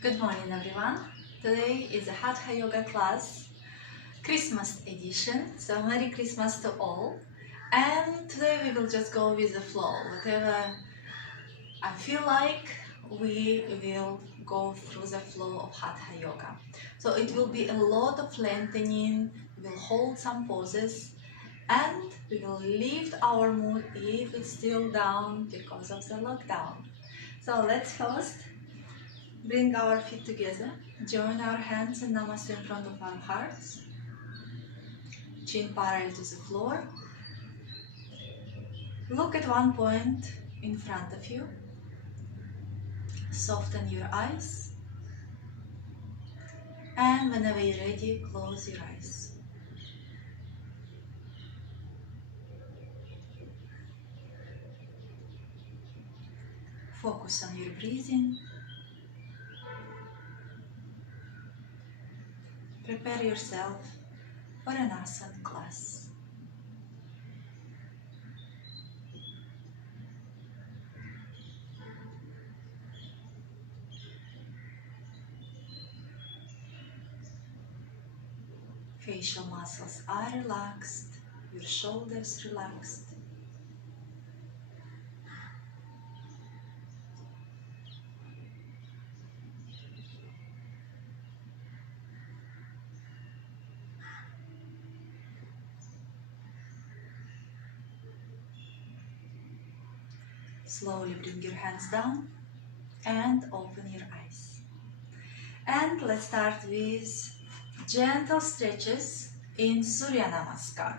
Good morning everyone. Today is a Hatha Yoga class, Christmas edition. So Merry Christmas to all. And today we will just go with the flow. Whatever I feel like, we will go through the flow of Hatha Yoga. So it will be a lot of lengthening, we'll hold some poses, and we will lift our mood if it's still down because of the lockdown. So let's first bring our feet together, join our hands and namaste in front of our hearts, chin parallel to the floor. Look at one point in front of you, soften your eyes, and whenever you're ready, close your eyes. Focus on your breathing. Prepare yourself for an asana class. Facial muscles are relaxed, your shoulders relaxed. Slowly bring your hands down and open your eyes. And let's start with gentle stretches in Surya Namaskar.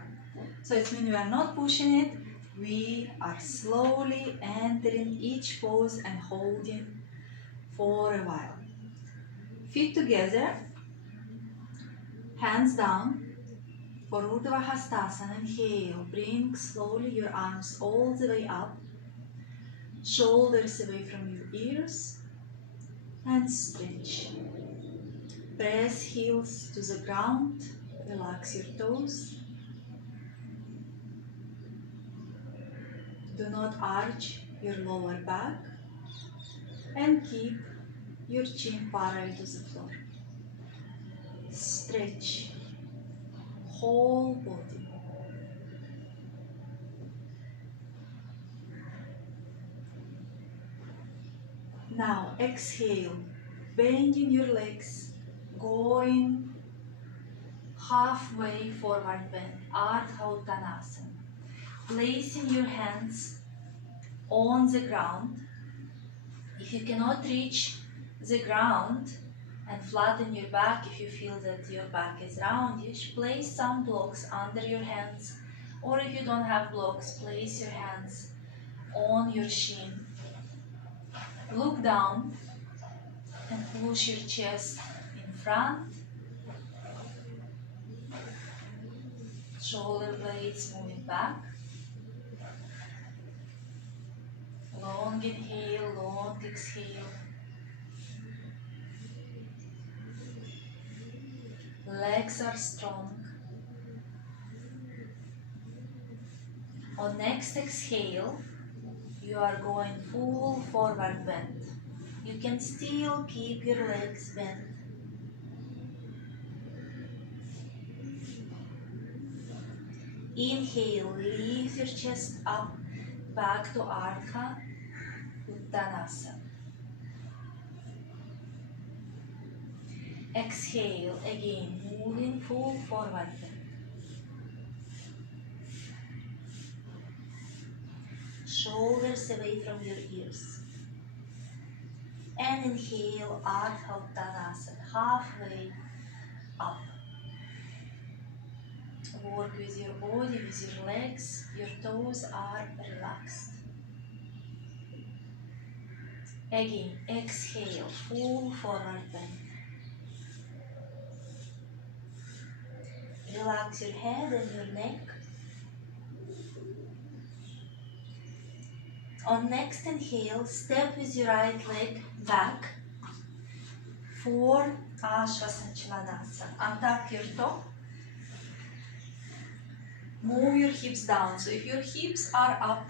So it means we are not pushing it, we are slowly entering each pose and holding for a while. Feet together, hands down. For Urdhva Hastasana, inhale, bring slowly your arms all the way up, shoulders away from your ears, and stretch. Press heels to the ground, relax your toes. Do not arch your lower back and keep your chin parallel to the floor. Stretch whole body. Now exhale, bending your legs, going halfway forward bend, Ardha Uttanasana. Placing your hands on the ground. If you cannot reach the ground and flatten your back, if you feel that your back is roundish, place some blocks under your hands, or if you don't have blocks, place your hands on your shin. Look down and push your chest in front. Shoulder blades moving back. Long inhale, long exhale. Legs are strong. On next exhale, you are going full forward bend. You can still keep your legs bent. Inhale, lift your chest up, back to Ardha Uttanasana. Exhale, again, moving full forward bend. Shoulders away from your ears. And inhale, Ardha Uttanasana, halfway up. Work with your body, with your legs, your toes are relaxed. Again, exhale, full forward bend. Relax your head and your neck. On next inhale, step with your right leg back for Ashvasanchalanasana. Untuck your toe. Move your hips down. So if your hips are up,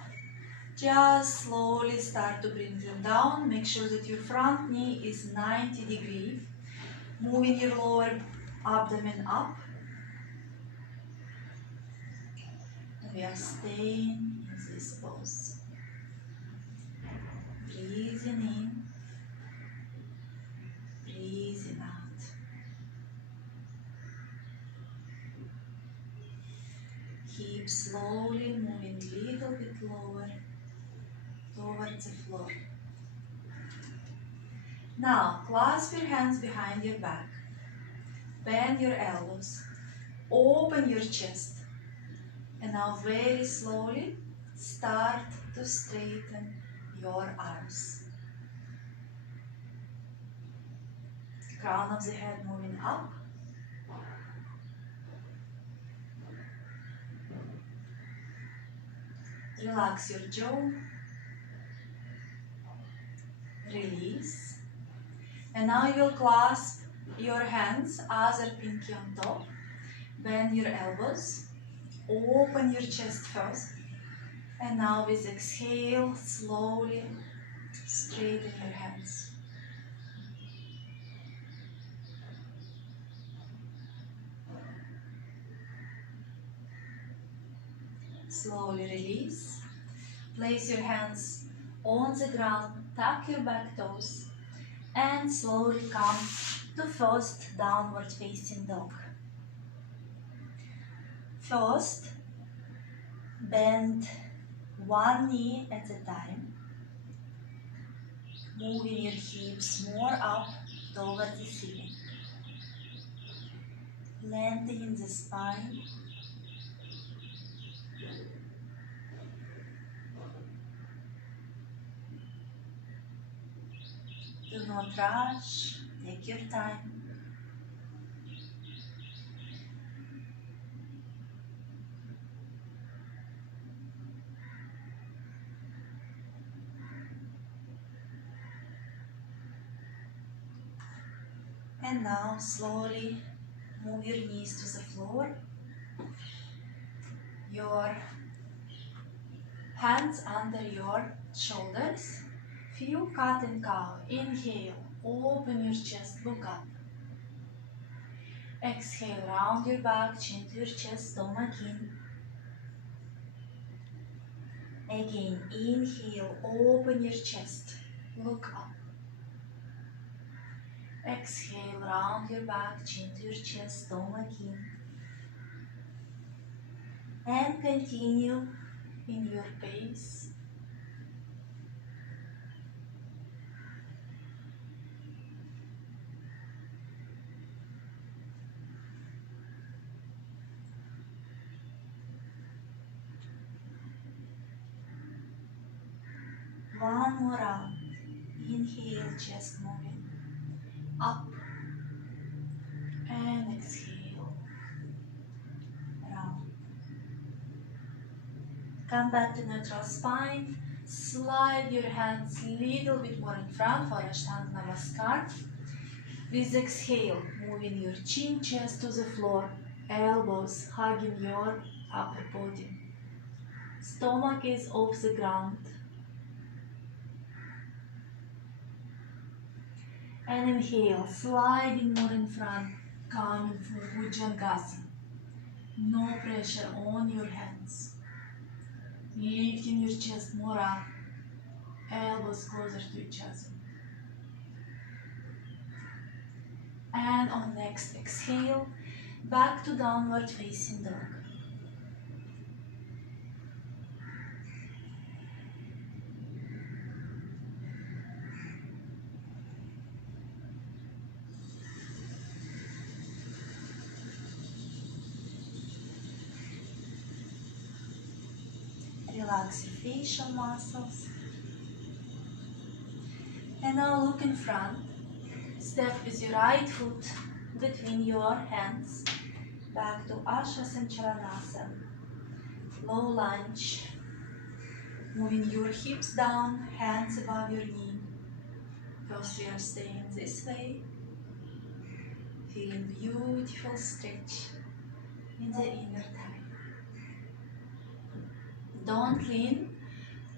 Just slowly start to bring them down. Make sure that your front knee is 90 degrees. Moving your lower abdomen up. And we are staying in this pose. Breathing in, breathing out. Keep slowly moving a little bit lower towards the floor. Now, clasp your hands behind your back. Bend your elbows. Open your chest. And now very slowly start to straighten your arms. Crown of the head moving up. Relax your jaw. Release. And now you will clasp your hands, other pinky on top. Bend your elbows. Open your chest first. And now with exhale, slowly straighten your hands. Slowly release. Place your hands on the ground, tuck your back toes, and slowly come to first downward facing dog. First, bend one knee at a time, moving your hips more up towards the ceiling, lengthening the spine. Do not rush, take your time. And now slowly move your knees to the floor. Your hands under your shoulders. Feel cat and cow. Inhale, open your chest, look up. Exhale, round your back, chin to your chest, stomach in. Again, inhale, open your chest, look up. Exhale, round your back, chin to your chest, stomach in. And continue in your pace. One more round. Inhale, chest moving up. And exhale. Round. Come back to neutral spine. Slide your hands a little bit more in front for Ashtanga Namaskar. With exhale, moving your chin, chest to the floor. Elbows hugging your upper body. Stomach is off the ground. And inhale, sliding more in front, coming for Bhujangasana. No pressure on your hands. Lifting your chest more up, elbows closer to each other. And on next exhale, back to downward facing dog. Relax your facial muscles. And now look in front. Step with your right foot between your hands. Back to Ashasancharanasana. Low lunge. Moving your hips down, hands above your knee. First we are staying this way. Feeling beautiful stretch in the inner thigh. Don't lean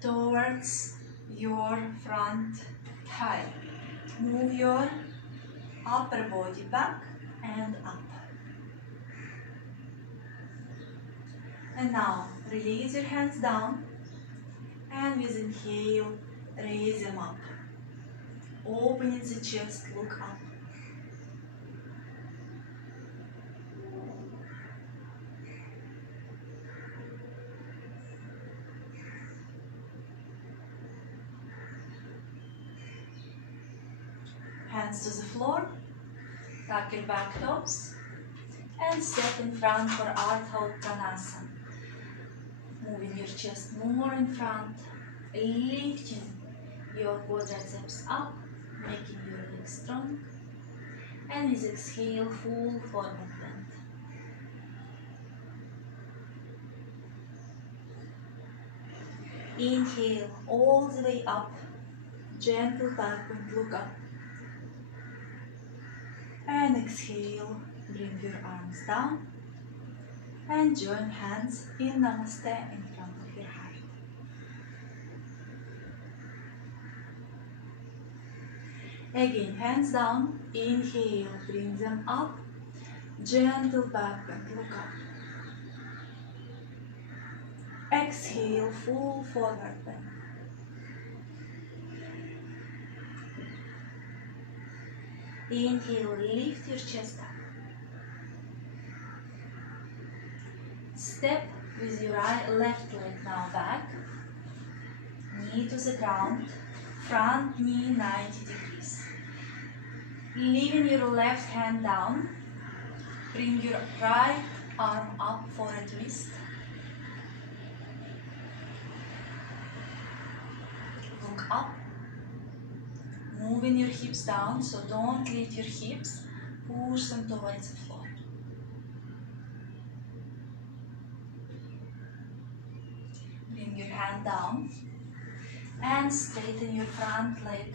towards your front thigh. Move your upper body back and up. And now release your hands down, and with inhale, raise them up. Opening the chest, look up. Hands to the floor, tuck your back toes, and step in front for Hatha Yoga. Moving your chest more in front, lifting your quadriceps up, making your legs strong, and with exhale, full forward bend. Inhale all the way up, gentle back bend, look up. And exhale, bring your arms down and join hands in Namaste in front of your heart. Again, hands down, inhale, bring them up, gentle back bend, look up. Exhale, full forward bend. Inhale, lift your chest up. Step with your left leg now back, knee to the ground, front knee 90 degrees. Leaving your left hand down, bring your right arm up for a twist. Look up. Moving your hips down, so don't lift your hips, push them towards the floor. Bring your hand down and straighten your front leg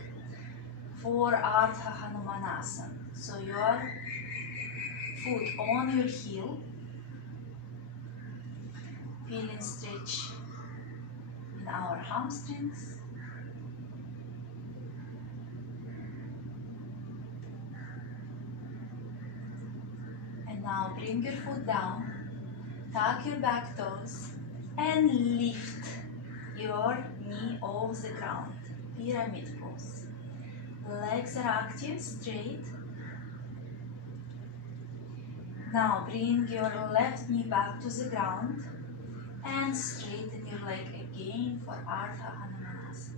for Ardha Hanumanasana. So your foot on your heel, feeling stretch in our hamstrings. Now bring your foot down, tuck your back toes, and lift your knee off the ground, pyramid pose. Legs are active, straight. Now bring your left knee back to the ground and straighten your leg again for Ardha Hanumanasana.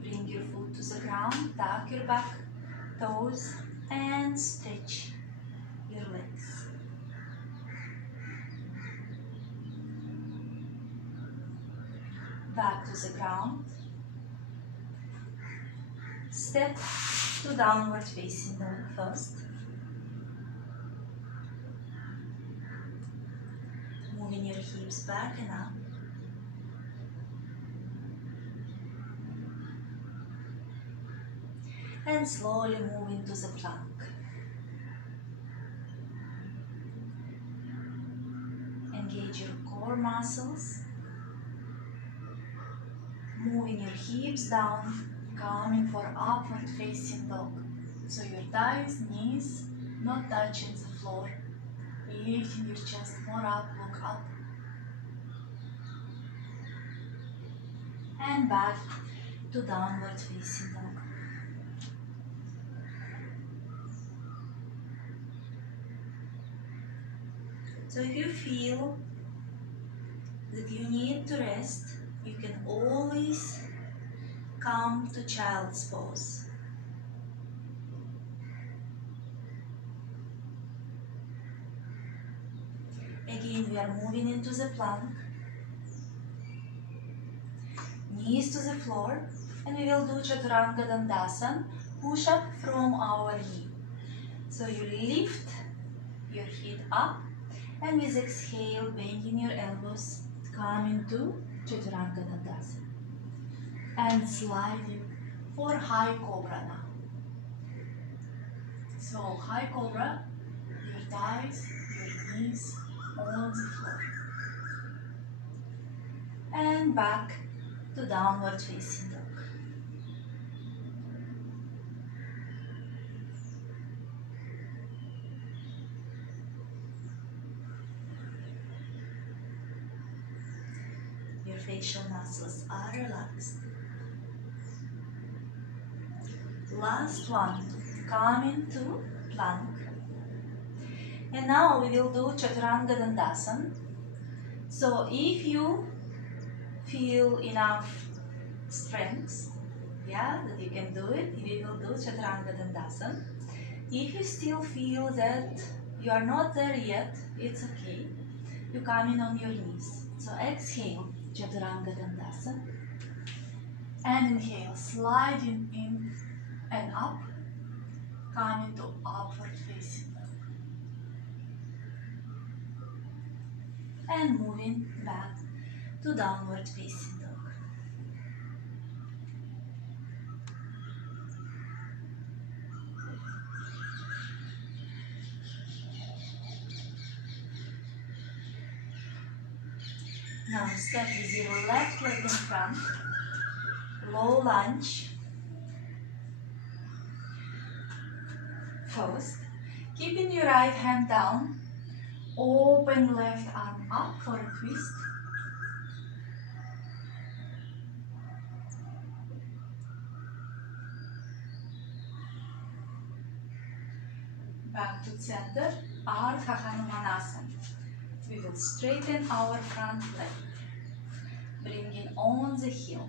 Bring your foot to the ground, tuck your back toes and stretch your legs. Back to the ground. Step to downward facing dog first. Moving your hips back and up. And slowly move into the plank. Engage your core muscles. Moving your hips down, coming for upward facing dog. So your thighs, knees not touching the floor. Lifting your chest more up, look up. And back to downward facing dog. So if you feel that you need to rest, you can always come to child's pose. Again, we are moving into the plank. Knees to the floor, and we will do Chaturanga Dandasana, push up from our knee. So you lift your head up, and with exhale, bending your elbows, come into Chaturanga Dandasana. And sliding for High Cobra now. So High Cobra, your thighs, your knees on the floor. And back to downward facing dog. Your facial muscles are relaxed. Last one, come into plank. And now we will do Chaturanga Dandasana. So if you feel enough strength, yeah, that you can do it, we will do Chaturanga Dandasana. If you still feel that you are not there yet, it's okay. You come in on your knees. So exhale, Chaturanga Dandasana. And inhale, sliding in and up, come into upward facing dog. And moving back to downward facing dog. Now step with your left leg in front, low lunge. First, keeping your right hand down, open left arm up for a twist. Back to center, Ardha Hanumanasana. We will straighten our front leg, bringing on the heel.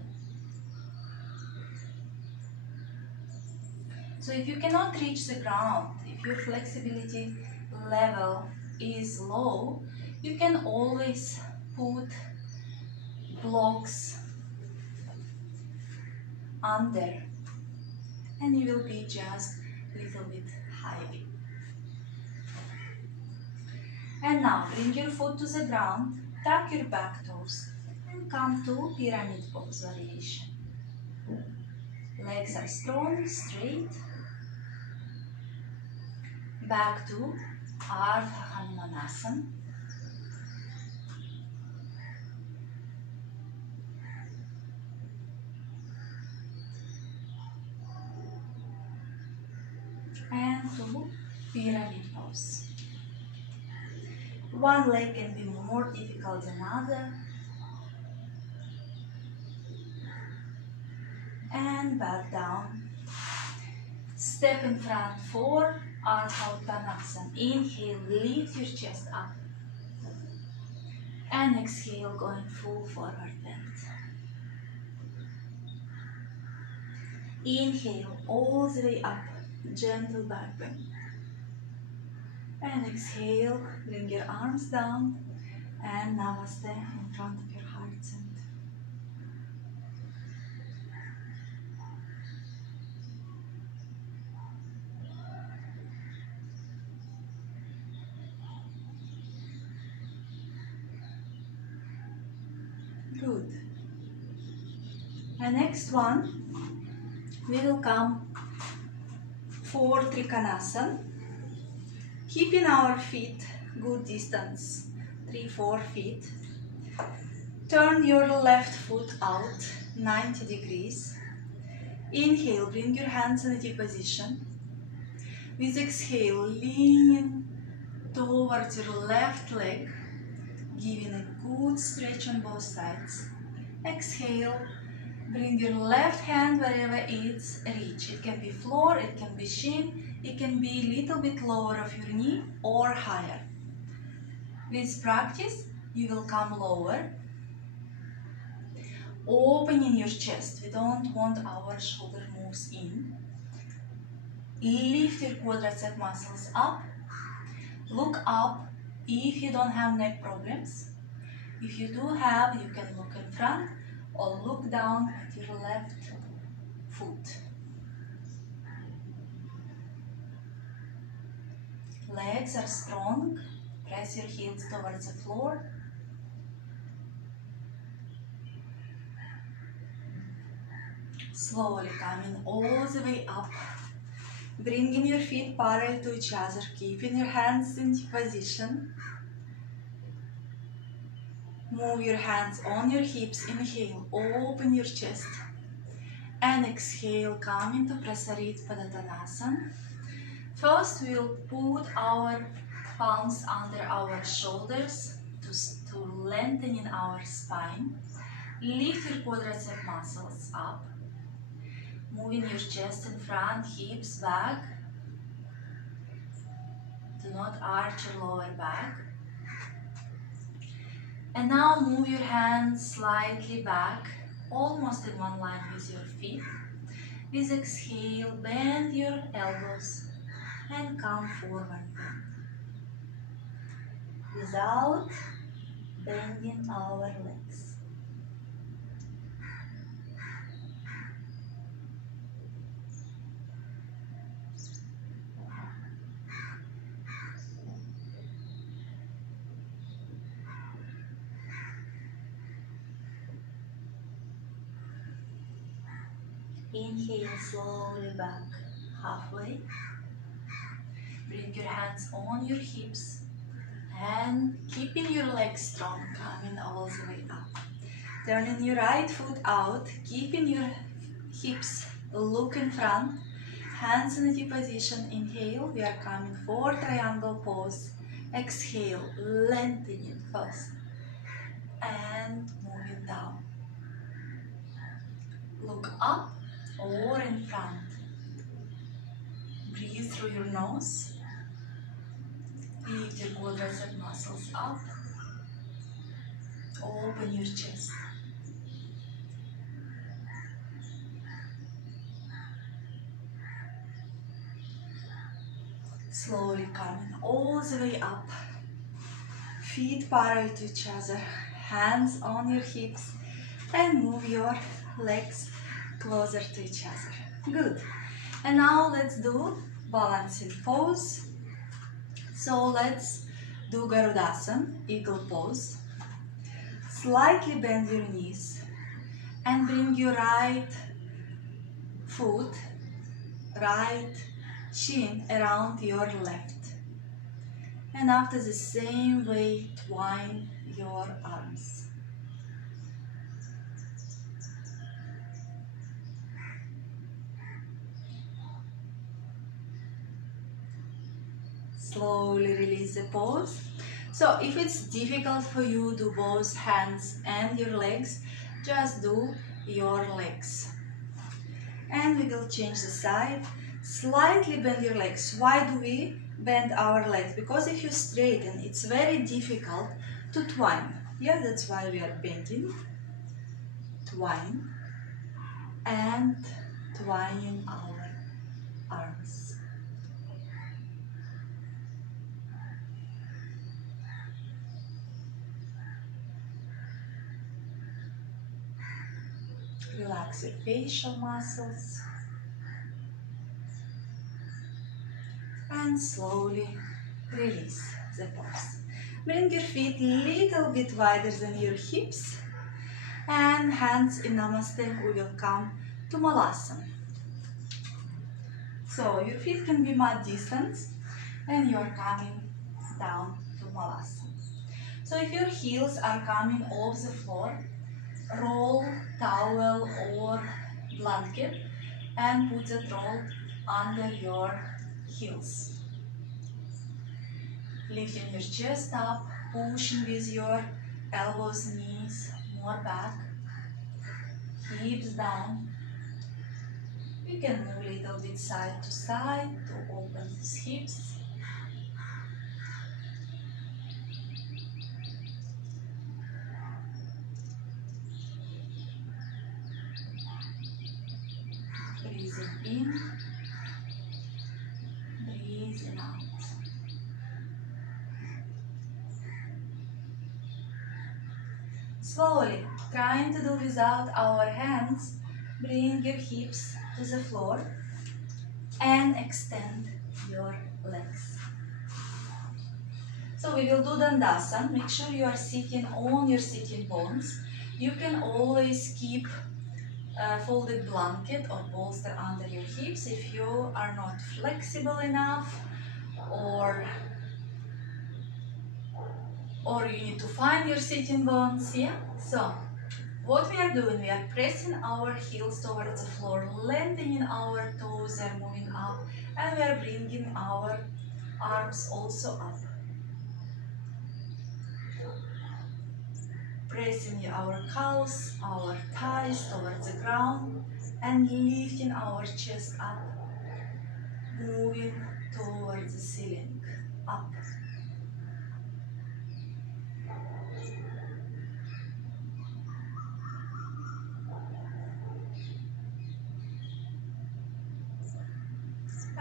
So if you cannot reach the ground, if your flexibility level is low, you can always put blocks under and you will be just a little bit higher. And now bring your foot to the ground, tuck your back toes and come to pyramid pose variation. Legs are strong, straight. Back to Ardha Hanumanasana. And to pyramid pose. One leg can be more difficult than another. And back down. Step in front for Ardha Uttanasana. Inhale, lift your chest up. And exhale, going full forward bend. Inhale, all the way up, gentle back bend. And exhale, bring your arms down and Namaste in front of your heart center. Good. And next one, we will come for Trikonasana, keeping our feet good distance, 3-4 feet. Turn your left foot out 90 degrees. Inhale, bring your hands in a deep position. With exhale, lean towards your left leg, giving a good stretch on both sides. Exhale, bring your left hand wherever it's reach. It can be floor, it can be shin, it can be a little bit lower of your knee or higher. With practice, you will come lower, opening your chest. We don't want our shoulder moves in. Lift your quadricep muscles up. Look up if you don't have neck problems. If you do have, you can look in front or look down at your left foot. Legs are strong. Press your heels towards the floor. Slowly coming all the way up. Bringing your feet parallel to each other, keeping your hands in position. Move your hands on your hips. Inhale, open your chest. And exhale, come into Prasarita Padottanasana. First, we'll put our palms under our shoulders to lengthen in our spine. Lift your quadricep muscles up. Moving your chest in front, hips back. Do not arch your lower back. And now move your hands slightly back, almost in one line with your feet. With exhale, bend your elbows and come forward. Without bending our legs. Inhale slowly back halfway. Bring your hands on your hips and keeping your legs strong, coming all the way up. Turning your right foot out, keeping your hips look in front, hands in a deep position. Inhale, we are coming for triangle pose. Exhale, lengthening first and moving down. Look up or in front. Breathe through your nose. Lift your quadricep muscles up. Open your chest. Slowly coming all the way up. Feet parallel to each other. Hands on your hips. And move your legs closer to each other. Good. And now let's do balancing pose. So let's do Garudasana, eagle pose. Slightly bend your knees and bring your right foot, right shin around your left. And after the same way, twine your arms. Slowly release the pose. So if it's difficult for you, do both hands and your legs, just do your legs. And we will change the side. Slightly bend your legs. Why do we bend our legs? Because if you straighten, it's very difficult to twine. Yeah, that's why we are bending, twine, and twining our arms. Relax your facial muscles and slowly release the pose. Bring your feet a little bit wider than your hips and hands in Namaste. We will come to Malasana. So your feet can be mat distance and you are coming down to Malasana. So if your heels are coming off the floor, roll towel or blanket and put that roll under your heels. Lifting your chest up, pushing with your elbows, knees more back, hips down. You can move a little bit side to side to open these hips. Breathing in, breathing out. Slowly, trying to do without our hands, bring your hips to the floor and extend your legs. So we will do Dandasana. Make sure you are sitting on your sitting bones. You can always keep folded blanket or bolster under your hips if you are not flexible enough, or you need to find your sitting bones. Yeah, so what we are doing, we are pressing our heels towards the floor, lengthening our toes are moving up, and we are bringing our arms also up, pressing our calves, our thighs towards the ground, and lifting our chest up, moving towards the ceiling, up.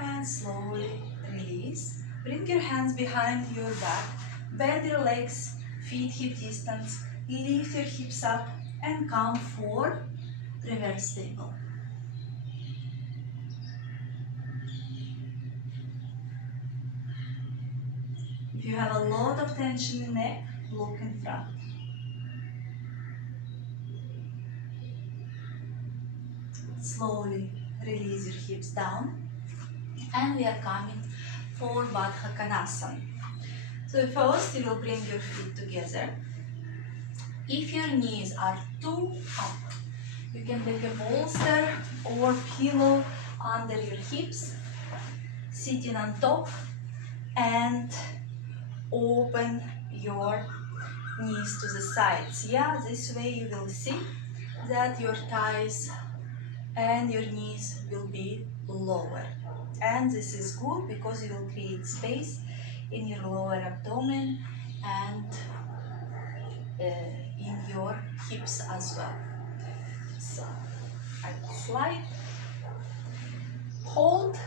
And slowly release. Bring your hands behind your back, bend your legs, feet hip distance, lift your hips up and come for reverse table. If you have a lot of tension in the neck, look in front. Slowly release your hips down, and we are coming for Baddha Konasana. So first you will bring your feet together. If your knees are too up, you can take a bolster or pillow under your hips, sitting on top, and open your knees to the sides. Yeah, this way you will see that your thighs and your knees will be lower. And this is good because you will create space in your lower abdomen and in your hips as well. So I will slide. Hold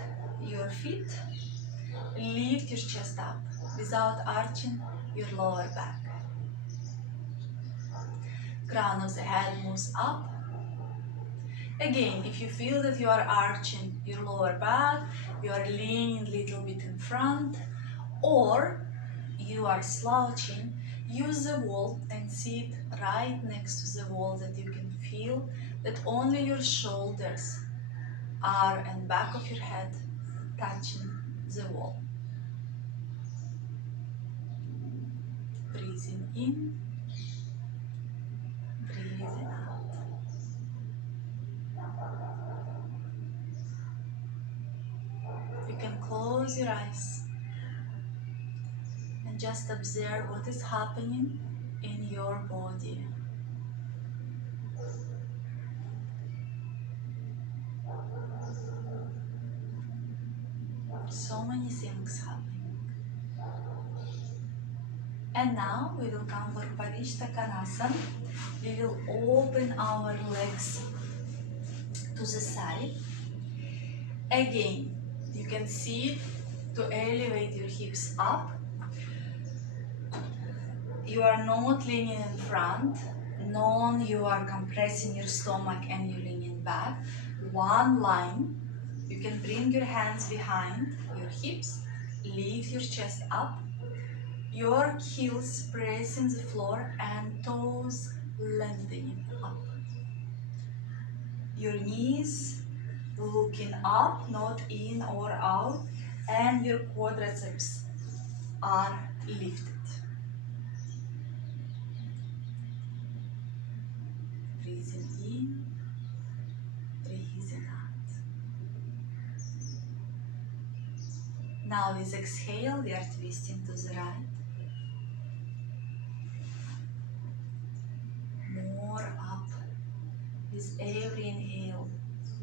your feet, lift your chest up without arching your lower back. Crown of the head moves up. Again, if you feel that you are arching your lower back, you are leaning a little bit in front, or you are slouching, use the wall and sit right next to the wall, that you can feel that only your shoulders are and back of your head touching the wall. Breathing in, breathing out. You can close your eyes and just observe what is happening in your body. So many things happening. And now we will come for Parishta Konasana. We will open our legs to the side. Again, you can sit to elevate your hips up. You are not leaning in front, none you are compressing your stomach and you leaning back. One line. You can bring your hands behind your hips, lift your chest up, your heels pressing the floor and toes lengthening up. Your knees looking up, not in or out, and your quadriceps are lifted. Breathing in, breathing out. Now with exhale, we are twisting to the right. More up. With every inhale,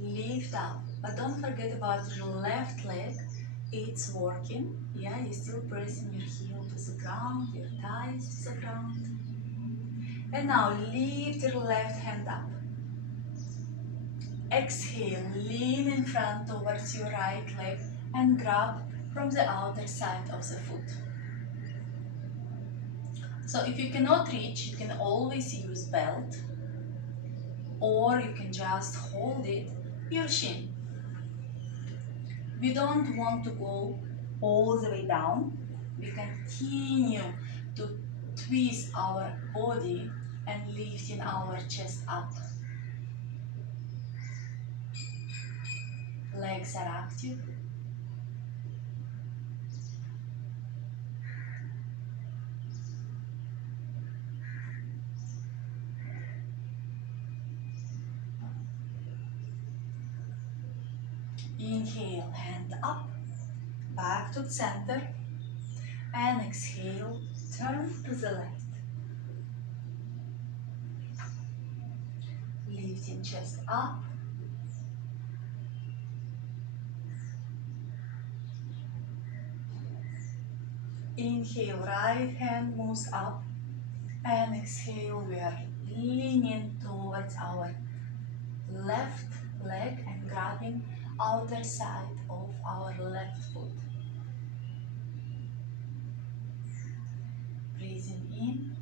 lift up. But don't forget about your left leg. It's working. Yeah, you're still pressing your heel to the ground, your thighs to the ground. And now lift your left hand up. Exhale, lean in front towards your right leg and grab from the outer side of the foot. So if you cannot reach, you can always use belt, or you can just hold it, your shin. We don't want to go all the way down. We continue to twist our body and lifting our chest up. Legs are active. Inhale, hand up, back to the center, and exhale, turn to the left. Lifting chest up. Inhale, right hand moves up, and exhale, we are leaning towards our left leg and grabbing outer side of our left foot. Breathing in,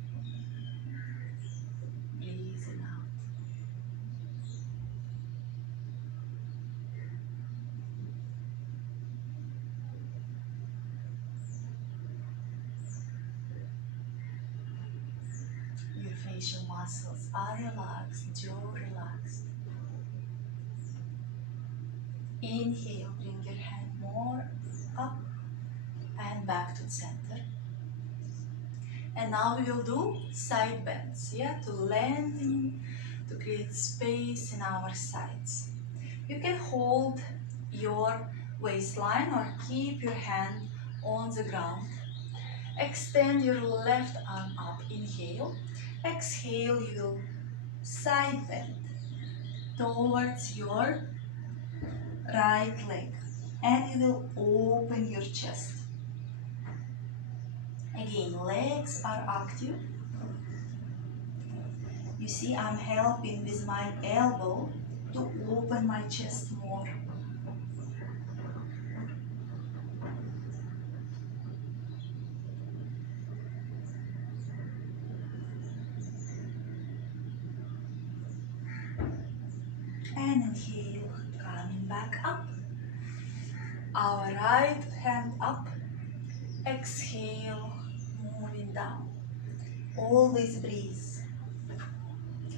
breathing out. Your facial muscles are relaxed, jaw relaxed. Inhale, bring your hand more up and back to the center. And now we will do side bends, to lengthen, to create space in our sides. You can hold your waistline or keep your hand on the ground. Extend your left arm up, inhale. Exhale, you will side bend towards your right leg and you will open your chest. Again, legs are active. You see, I'm helping with my elbow to open my chest more. And inhale, coming back up. Our right hand up. Exhale, moving down. Always breathe.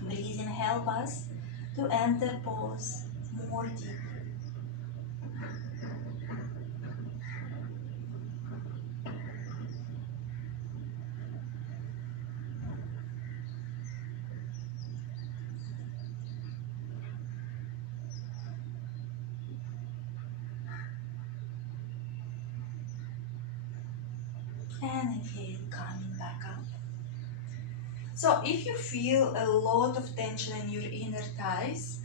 Breathing help us to enter pose more deep. And inhale, coming back up. So if you feel a lot of tension in your inner thighs,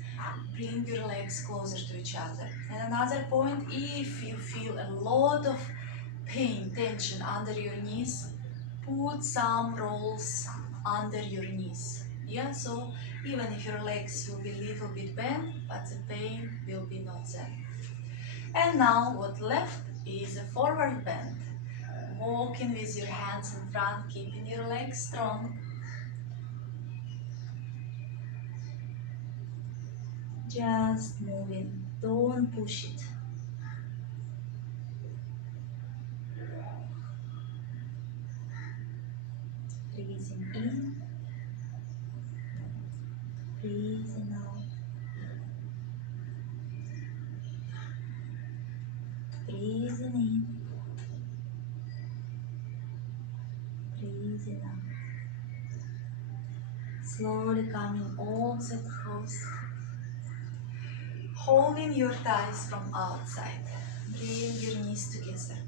bring your legs closer to each other. And another point, if you feel a lot of pain, tension under your knees, put some rolls under your knees. So even if your legs will be a little bit bent, but the pain will be not there. And now what left is a forward bend. Walking with your hands in front, keeping your legs strong. Just moving, don't push it. Breathing in, breathing out. Breathing in, breathing out. Slowly coming all the across. Holding your thighs from outside. Bring your knees together.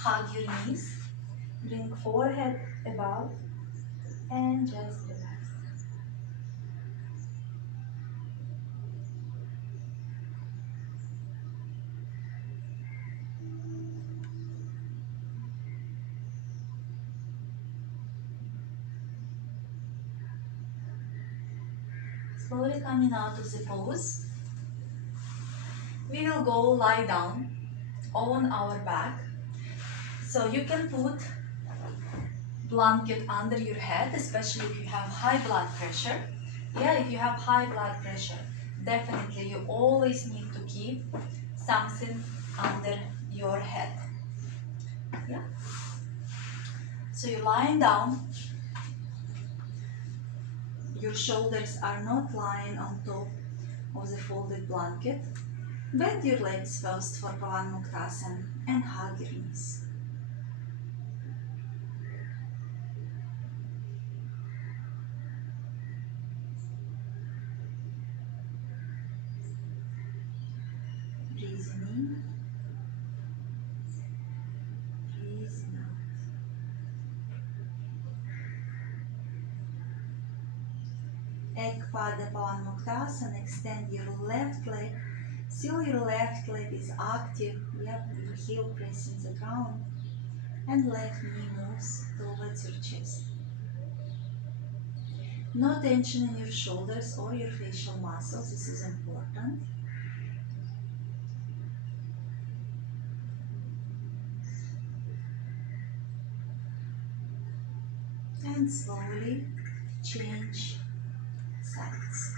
Hug your knees. Bring forehead above and just relax. Slowly coming out of the pose. We will go lie down on our back. So you can put blanket under your head, especially if you have high blood pressure. If you have high blood pressure, definitely you always need to keep something under your head. So you're lying down. Your shoulders are not lying on top of the folded blanket. Bend your legs first for Pavanmuktasana and hug your knees. Breathing in, breathing out. Ekpada Pavanmuktasana, extend your left leg. Still your left leg is active, yep, your heel pressing the ground, and left knee moves towards your chest. No tension in your shoulders or your facial muscles, this is important. And slowly change sides.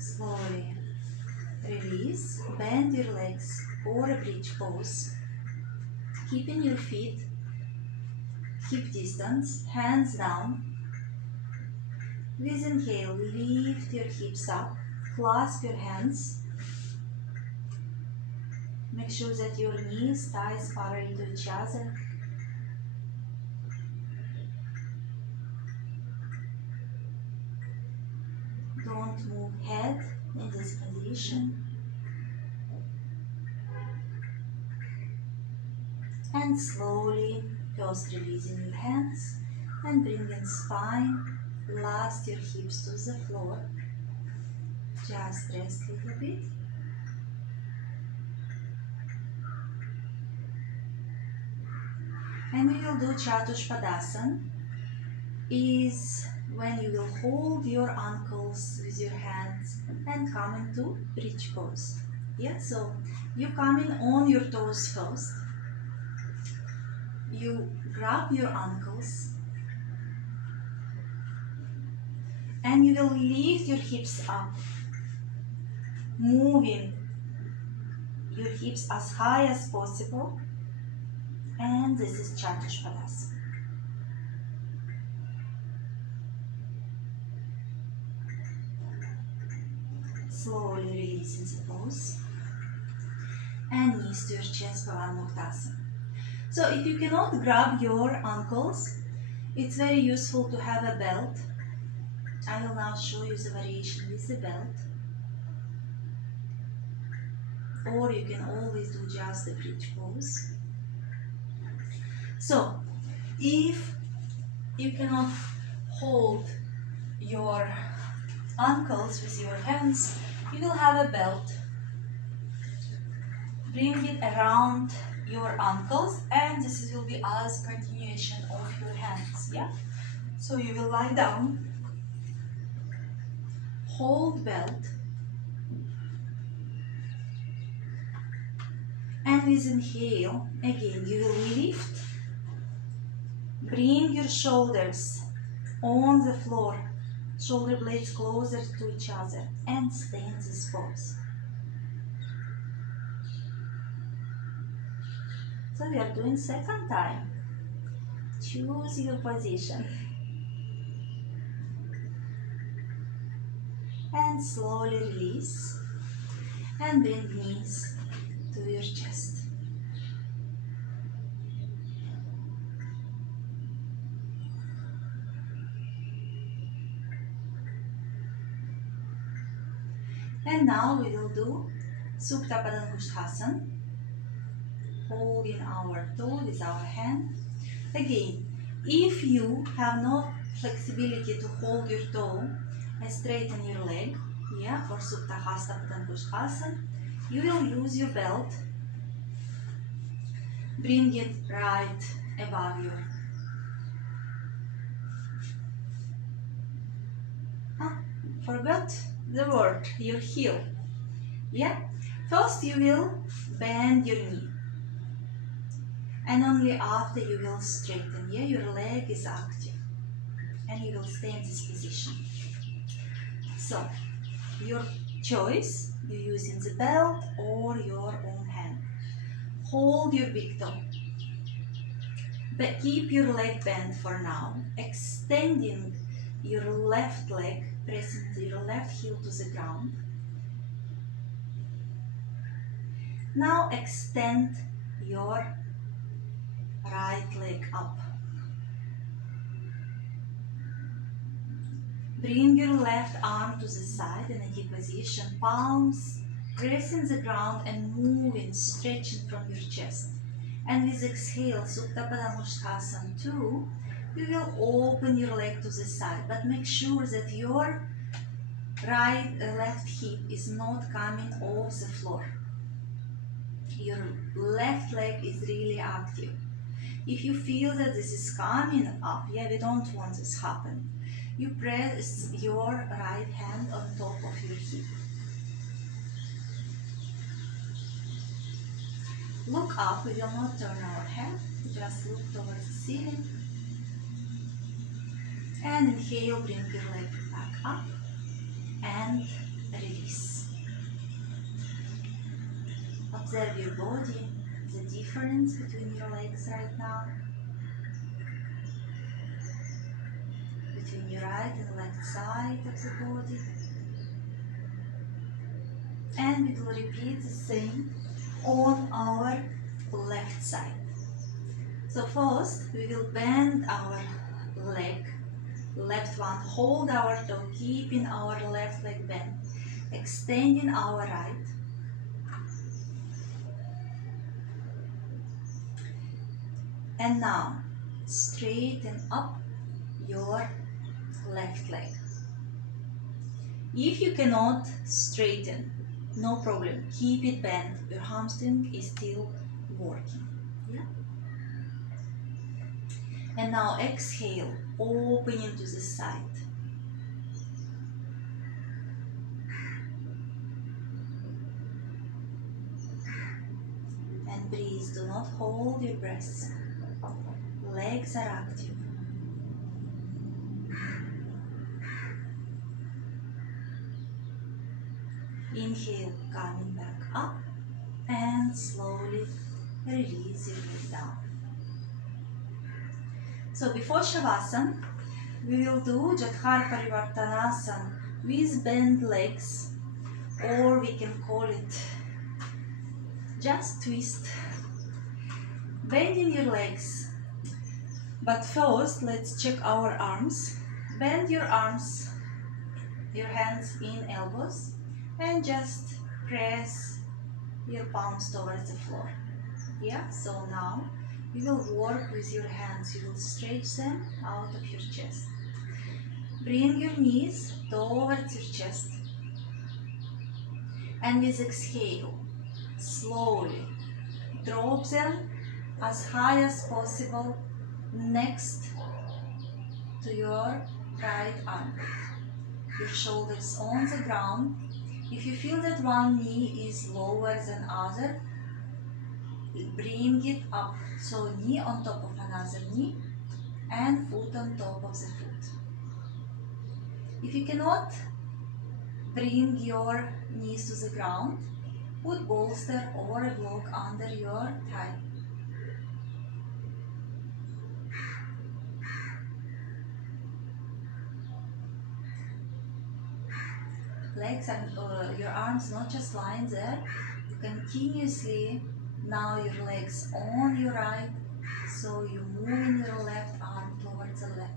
Slowly release, bend your legs for a bridge pose, keeping your feet hip distance, hands down. With inhale, lift your hips up, clasp your hands. Make sure that your knees, thighs parallel to each other. Don't move head in this position. And slowly, first releasing your hands and bringing spine, last your hips to the floor. Just rest a little bit. And we will do Chatushpadasana, is when you will hold your ankles with your hands and come into bridge pose. Yeah, so you come in on your toes first. You grab your ankles and you will lift your hips up, moving your hips as high as possible, and this is Chatushpadasana. Slowly releasing the pose and knees to your chest, Pavanmuktasana. So if you cannot grab your ankles, it's very useful to have a belt. I will now show you the variation with the belt. Or you can always do just the bridge pose. So, if you cannot hold your ankles with your hands, you will have a belt. Bring it around your ankles and this will be as continuation of your hands, yeah? So you will lie down, hold belt, and with inhale, again you will lift, bring your shoulders on the floor, shoulder blades closer to each other, and stay in this pose. So we are doing second time. Choose your position. And slowly release and bring knees to your chest. And now we will do Supta Padangusthasana, holding our toe with our hand. Again, if you have no flexibility to hold your toe and straighten your leg, yeah, for Supta Hasta Padangusthasana, you will use your belt. Bring it right above you. Forgot the word, your heel. Yeah? First you will bend your knee. And only after you will straighten. Yeah? Your leg is active. And you will stay in this position. So, your choice, you're using the belt or your own hand. Hold your big toe. But keep your leg bent for now, extending your left leg, pressing your left heel to the ground. Now extend your right leg up. Bring your left arm to the side in a key position, palms pressing the ground and moving, stretching from your chest. And with exhale, Supta Padangusthasana 2, you will open your leg to the side, but make sure that your left hip is not coming off the floor. Your left leg is really active. If you feel that this is coming up, we don't want this to happen. You press your right hand on top of your hip. Look up, we will not turn our head, just look towards the ceiling. And inhale, bring your leg back up and release. Observe your body, the difference between your legs right now, between your right and left side of the body. And we will repeat the same on our left side. So first, we will bend our leg, left one, hold our toe, keeping our left leg bent, extending our right. And now, straighten up your left leg. If you cannot straighten, no problem, keep it bent, your hamstring is still working. Yeah? And now exhale, opening to the side. And breathe, do not hold your breath. Legs are active. Inhale, coming back up and slowly release your weight down. So before Shavasana, we will do Jadhar Parivartanasana with bent legs, or we can call it just twist. Bending your legs. But first, let's check our arms. Bend your arms, your hands in elbows, and just press your palms towards the floor. Yeah, so now you will work with your hands. You will stretch them out of your chest. Bring your knees towards your chest. And with exhale, slowly drop them as high as possible next to your right armpit. Your shoulders on the ground. If you feel that one knee is lower than other, bring it up. So knee on top of another knee and foot on top of the foot. If you cannot bring your knees to the ground, put bolster or a block under your thigh. Legs and your arms not just lying there. You continuously now your legs on your right, so you move your left arm towards the left.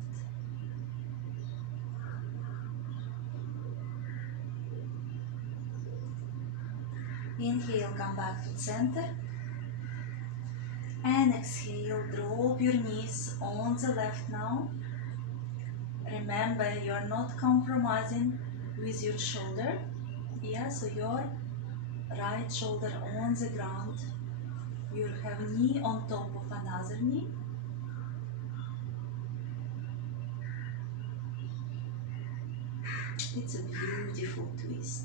Inhale, come back to center. And exhale, drop your knees on the left now. Remember, you are not compromising with your shoulder. Yeah, so your right shoulder on the ground. You have knee on top of another knee. It's a beautiful twist.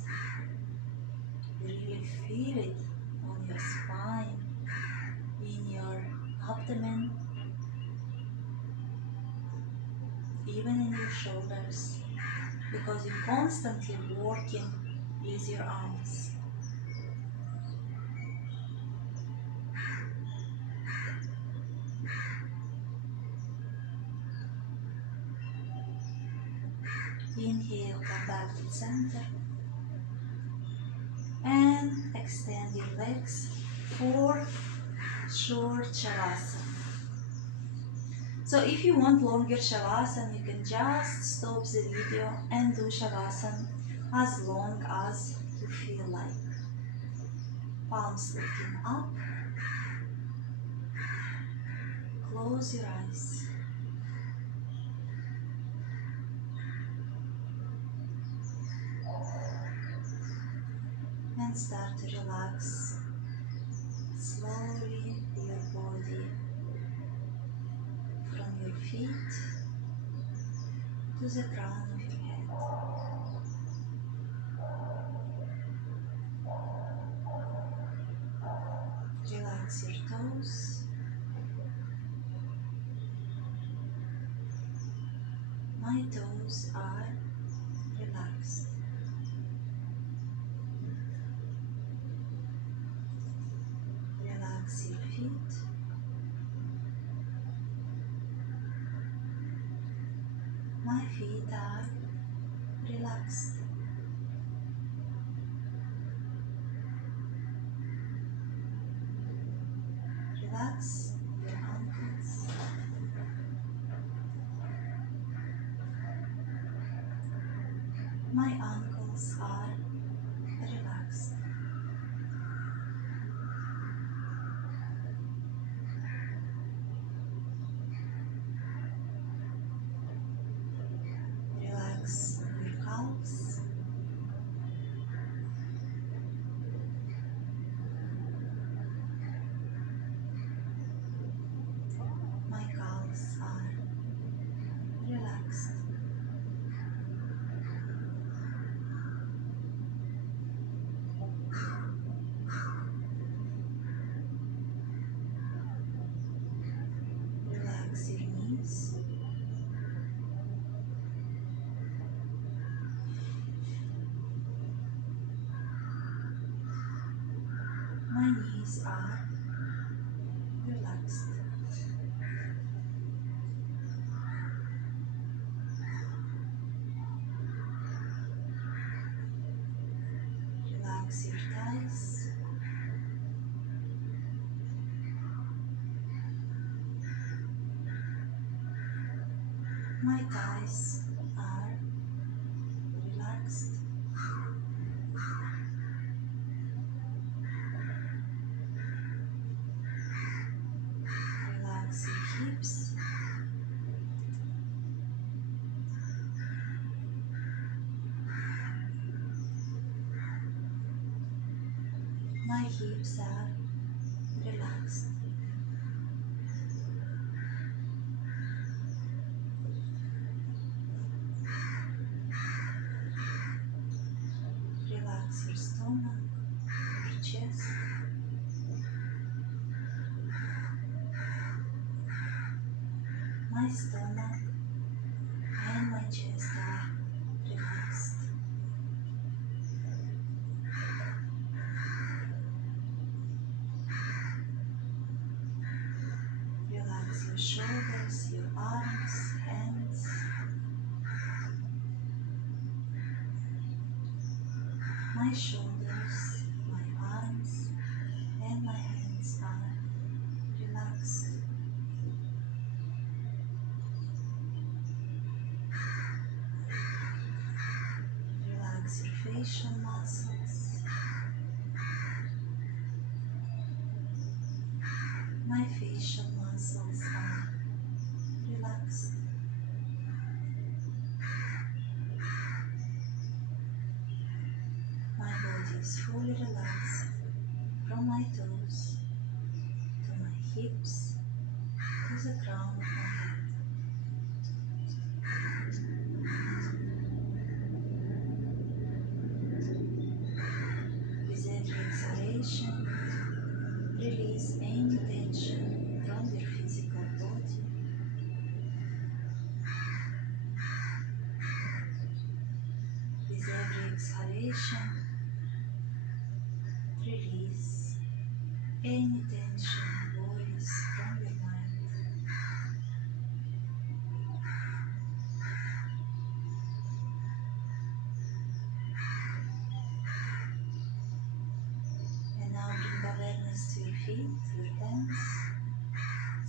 You really feel it on your spine, in your abdomen, even in your shoulders. because you're constantly working with your arms. Inhale, come back to the center and extend your legs for short shavasana. So if you want longer shavasana, you can just stop the video and do shavasana as long as you feel like. Palms looking up, close your eyes. And start to relax slowly your body from your feet to the crown of your head. Relax your toes. My toes are relaxed. Relax your feet. My feet are relaxed. Relax your ankles. My ankles are relaxed. Relax your calves. My calves are relaxed. Relax your knees. My knees are relaxed. Relax your thighs. My thighs are relaxed. Relax your hips. My hips are relaxed. Relax your stomach, your chest. My stomach and my chest are relaxed. Relax your shoulders, your arms, hands. My shoulders, my arms, and my hands are relaxed. Relax your facial muscles. My facial muscles are relaxed. My body is fully relaxed from my toes to my hips to the crown of my head. With every exhalation, release any tension from your physical body.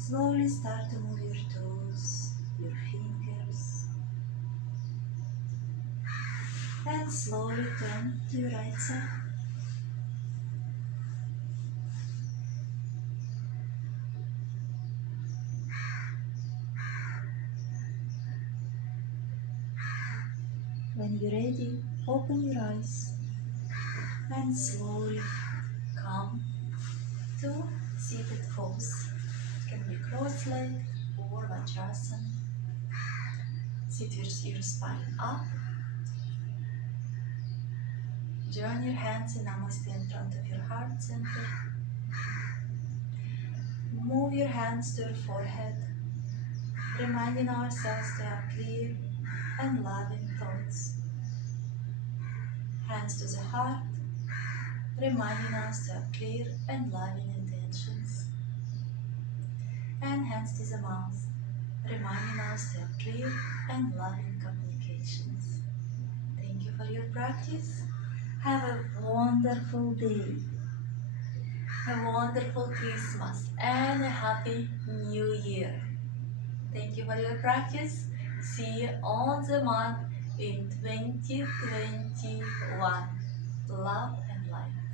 Slowly start to move your toes, your fingers, and slowly turn to your right side. When you're ready, open your eyes and slowly come to seated pose. It can be cross-legged or Vajrasana. Sit with your spine up. Join your hands in Namaste in front of your heart center. Move your hands to your forehead, reminding ourselves to have clear and loving thoughts. Hands to the heart, reminding us to have clear and loving intentions. And hands to the mouth, reminding us to have clear and loving communications. Thank you for your practice. Have a wonderful day, a wonderful Christmas, and a happy New Year. Thank you for your practice. See you on the mat in 2021. Love and light.